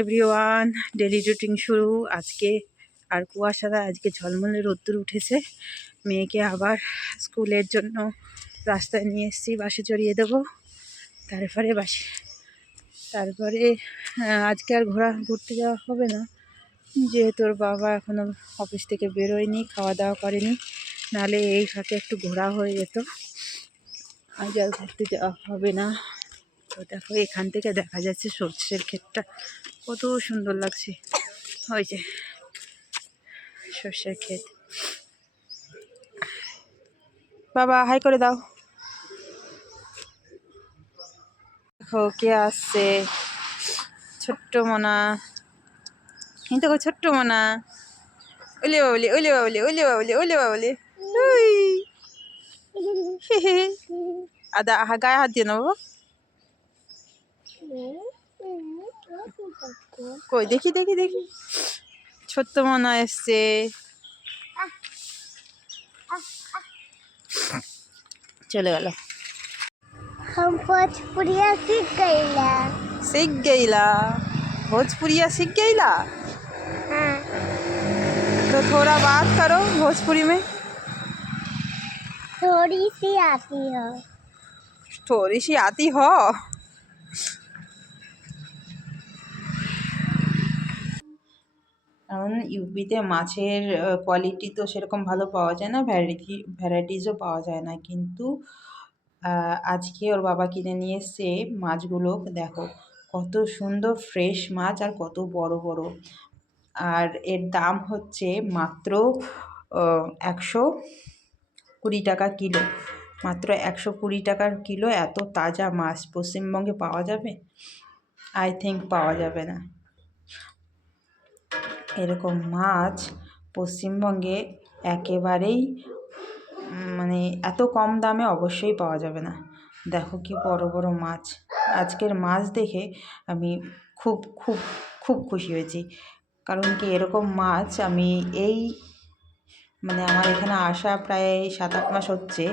Everyone, daily routine শুরু আজকে। আর কুয়াশাটা আজকে ঝলমলে রোদ্দুর উঠেছে। মেয়েকে আবার স্কুলের জন্য রাস্তায় নিয়ে এসেছি, বাসে চড়িয়ে দেবো। তারপরে আজকে আর ঘুরতে যাওয়া হবে না, যেহেতু ওর বাবা এখনও অফিস থেকে বেরোয়নি, খাওয়া দাওয়া করেনি। নাহলে এই ফাঁকে একটু ঘোরা হয়ে যেত। আজ আর ঘুরতে যাওয়া হবে না। তো দেখো, এখান থেকে দেখা যাচ্ছে সর্ষের ক্ষেতটা কত সুন্দর লাগছে। ওই যে সর্ষের ক্ষেত। বাবা হাই করে দাও। দেখো কে আসছে, ছোট্ট মোনা। কিন্তু ছোট্ট মোনা, ওলে বাবলি ওলে বাবলি ওলে বাবলি ওলে বাবলি। আদা গায়ে হাত দিয়ে নেবো। কই দেখি দেখি দেখি, ছোট্ট মোনা এসছে। চলে গেল। भोजपुरिया सीख गईला। सीख गईला? भोजपुरिया सीख गईला? हाँ। तो थोड़ा बात करो भोजपुरी में। थोड़ी सी आती है। थोड़ी सी आती हो? কারণ ইউপিতে মাছের কোয়ালিটি তো সেরকম ভালো পাওয়া যায় না, ভ্যারাইটিসও পাওয়া যায় না। কিন্তু আজকে ওর বাবা কিনে নিয়ে এসছে মাছগুলো। দেখো কত সুন্দর ফ্রেশ মাছ, আর কত বড় বড়। আর এর দাম হচ্ছে মাত্র 120 টাকা কিলো। মাত্র 120 টাকার কিলো। এত তাজা মাছ পশ্চিমবঙ্গে পাওয়া যাবে? আই থিঙ্ক পাওয়া যাবে না। এরকম মাছ পশ্চিমবঙ্গে একেবারেই মানে এত কম দামে অবশ্যই পাওয়া যাবে না। দেখো কি বড় বড় মাছ। আজকের মাছ দেখে আমি খুব খুব খুব খুশি হয়েছি। কারণ কি, এরকম মাছ আমি আমার এখানে আসা প্রায় 7-8 মাস হচ্ছে,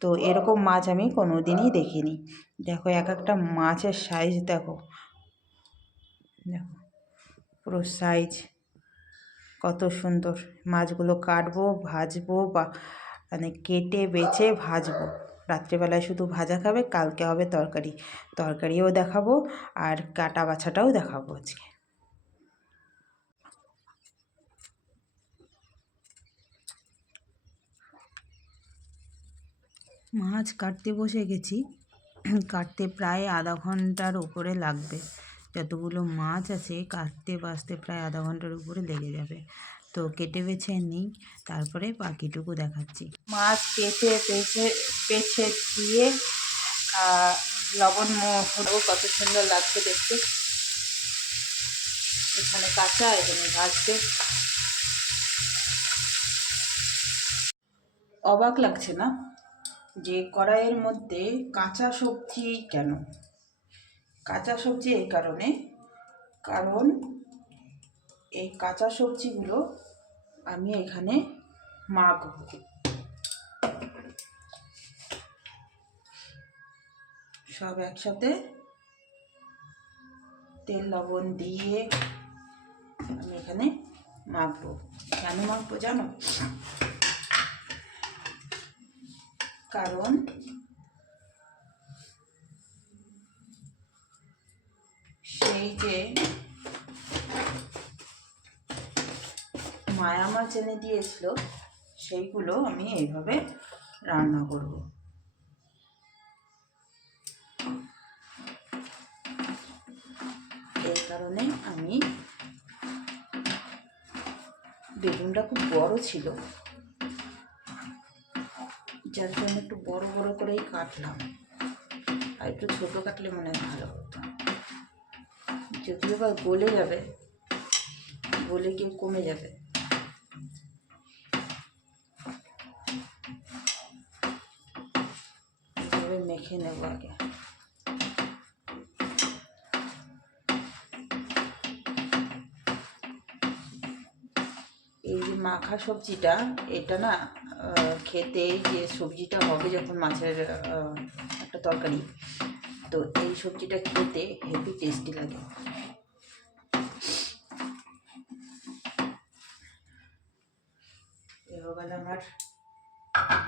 তো এরকম মাছ আমি কোনো দিনই দেখিনি। দেখো এক একটা মাছের সাইজ দেখো, দেখো পুরো সাইজ কত সুন্দর। মাছগুলো কাটবো, ভাজবো, বা কেটে বেছে ভাজবো। রাত্রিবেলায় শুধু ভাজা খাবে, কালকে হবে তরকারিও দেখাবো, আর কাটা বাছাটাও দেখাবো আজকে। মাছ কাটতে বসে গেছি। কাটতে প্রায় আধা ঘন্টার উপরে লাগবে। যতগুলো মাছ আছে কাটতে বাছতে প্রায় আধা ঘন্টার উপরে লেগে যাবে। তো কেটে বেছে নিই, তারপরে বাকিটুকু দেখাচ্ছি। মাছ কেটে বেছে দিয়ে লবণ হলেও কত সুন্দর লাগছে দেখতে। এখানে কাঁচা, এখানে ভাজতে। অবাক লাগছে না যে কড়াইয়ের মধ্যে কাঁচা সবজি কেন? কাঁচা সবজি এই কারণে, কারণ এই কাঁচা সবজিগুলো আমি এখানে মাখবো। সব একসাথে তেল লবণ দিয়ে আমি এখানে মাখবো। কেন মাখবো জানো? কারণ সেই যে মায়া মাছ এনে দিয়েছিল, সেইগুলো আমি এইভাবে রান্না করব। এই কারণে আমি, বেগুনটা খুব বড় ছিল, যার জন্য একটু বড় বড় করেই কাটলাম। আর একটু ছোটো কাটলে মনে হয় ভালো হতো। যদিও বা গলে যাবে, গলে গিয়ে কমে যাবে। এভাবে মেখে নেব আগে। এই যে মাখা সবজিটা, এটা না খেতে, যে সবজিটা হবে যখন মাছের একটা তরকারি, তো এই সবজিটা খেতে হেভি টেস্টি লাগে। গেল আমার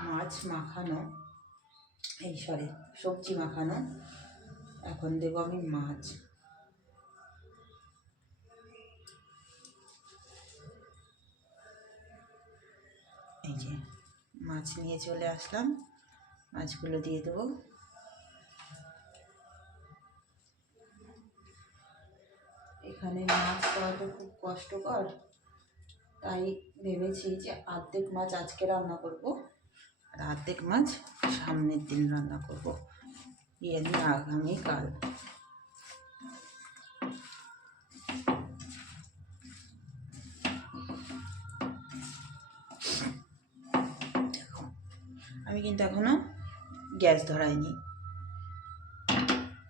মাছ মাখানো, সবজি মাখানো। এখন দেব আমি মাছ। এই যে মাছ নিয়ে চলে আসলাম, মাছগুলো দিয়ে দেবো। এখানে মাছ পাওয়া তো খুব কষ্টকর, তাই ভেবেছি যে অর্ধেক মাছ আজকে রান্না করব আর অর্ধেক মাছ সামনের দিন রান্না করব, ইয়ানি আগামীকাল। দেখো আমি কিন্তু এখনো গ্যাস ধরাইনি,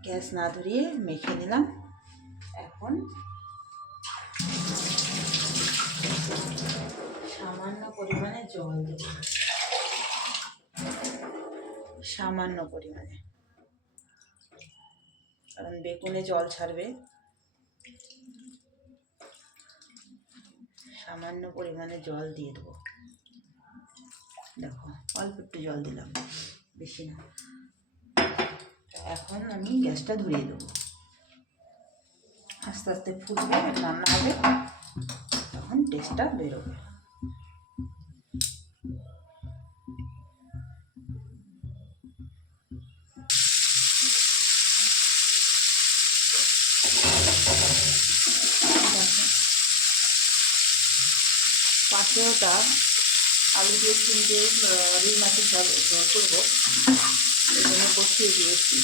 গ্যাস না ধরিয়ে মেখে নিলাম। এখন সামান্য পরিমাণে জল দেব, সামান্য পরিমাণে, কারণ বেগুনে জল ছাড়বে। সামান্য পরিমাণে জল দিয়ে দেবো। দেখো অল্প একটু জল দিলাম, বেশি না। এখন আমি গ্যাসটা ধরিয়ে দেবো, আস্তে আস্তে ফুটবে, রান্না হবে, তখন টেস্টটা বেরোবে। পাশে ওটা আলু দিয়ে সিম দিয়ে রুই মাছের ঝোল করবো, এই জন্য বসিয়ে দিয়েছি।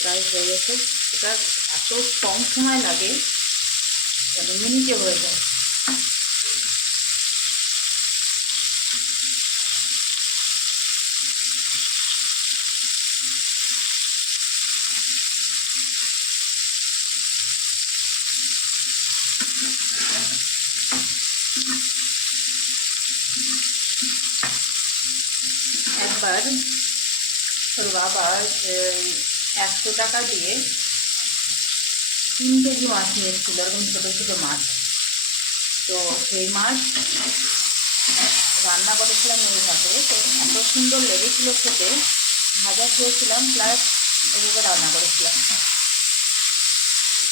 প্রায় হয়ে গেছে। এটা এত কম সময় লাগে, মানে মিনিটে হয়ে যায়। একবার ওর বাবা 100 টাকা দিয়ে 3 কেজি মাছ নিয়ে এসেছিল, এরকম ছোটো ছোটো মাছ। তো সেই মাছ রান্না করেছিলাম এইভাবে, তো এত সুন্দর লেগেছিলো খেতে। ভাজা খেয়েছিলাম প্লাস এভাবে রান্না করেছিলাম।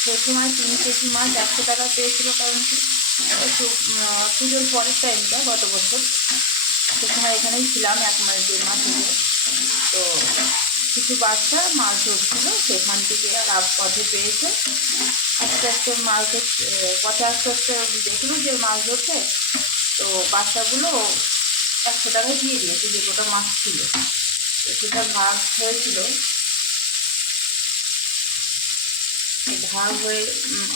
সেই সময় 3 কেজি মাছ 100 টাকা পেয়েছিল, কারণ কি একটু পুজোর পরের টাইমটা, গত বছর সে সময় এখানেই ছিলাম 1 মাস 1.5 মাস ধরে। তো কিছু বাচ্চা মাছ ধরছিল, সেখান থেকে আর পথে পেয়েছে, আস্তে আস্তে মাছ পথে আস্তে আস্তে দেখলো যে মাছ ধরছে, তো বাচ্চাগুলো 100 টাকায় দিয়ে দিয়েছে, যে গোটা মাছ ছিল। তো সেটা ভাগ হয়েছিল, ভাগ হয়ে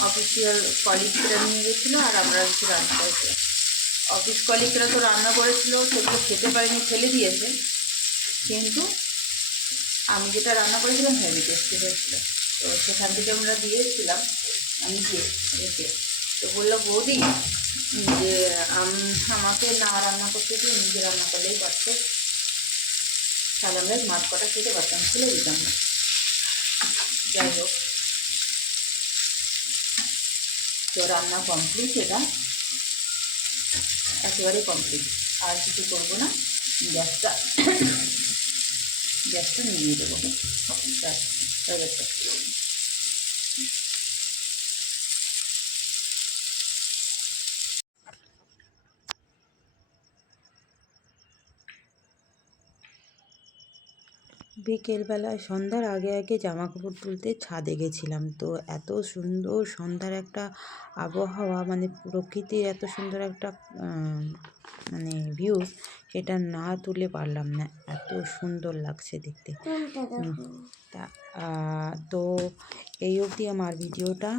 অফিসিয়াল কলিগরা নিয়ে গেছিলো, আর আমরা কিছু রান্না করেছিলাম। অফিস কলিগরা তো রান্না করেছিল, সেগুলো খেতে পারিনি, ফেলে দিয়েছে। কিন্তু আমি যেটা রান্না করেছিলাম হেভি টেস্টি হয়েছিল। তো সেখান থেকে আমরা দিয়েছিলাম, আমি দিয়ে তো বললো বৌদি যে আমাকে না রান্না করতে দিয়ে নিজে রান্না করলেই পারতো, তাহলে আমরা মাছ কটা খেতে পারতাম, ফেলে দিতাম না। যাই হোক, তো রান্না কমপ্লিট, এটা একেবারে কমপ্লিট, আর কিছু করবো না। গ্যাসটা নিভিয়ে দেবো, ব্যাস হয়ে গেছে। বিকেলবেলায় সন্ধ্যার আগে আগে জামা কাপড় তুলতে ছাদে গেছিলাম। তো এত সুন্দর সন্ধ্যার একটা আবহাওয়া, মানে প্রকৃতির এত সুন্দর একটা মানে ভিউ, সেটা না তুলে পারলাম না, এত সুন্দর লাগছে দেখতে। তো এই অবধি আমার ভিডিওটা।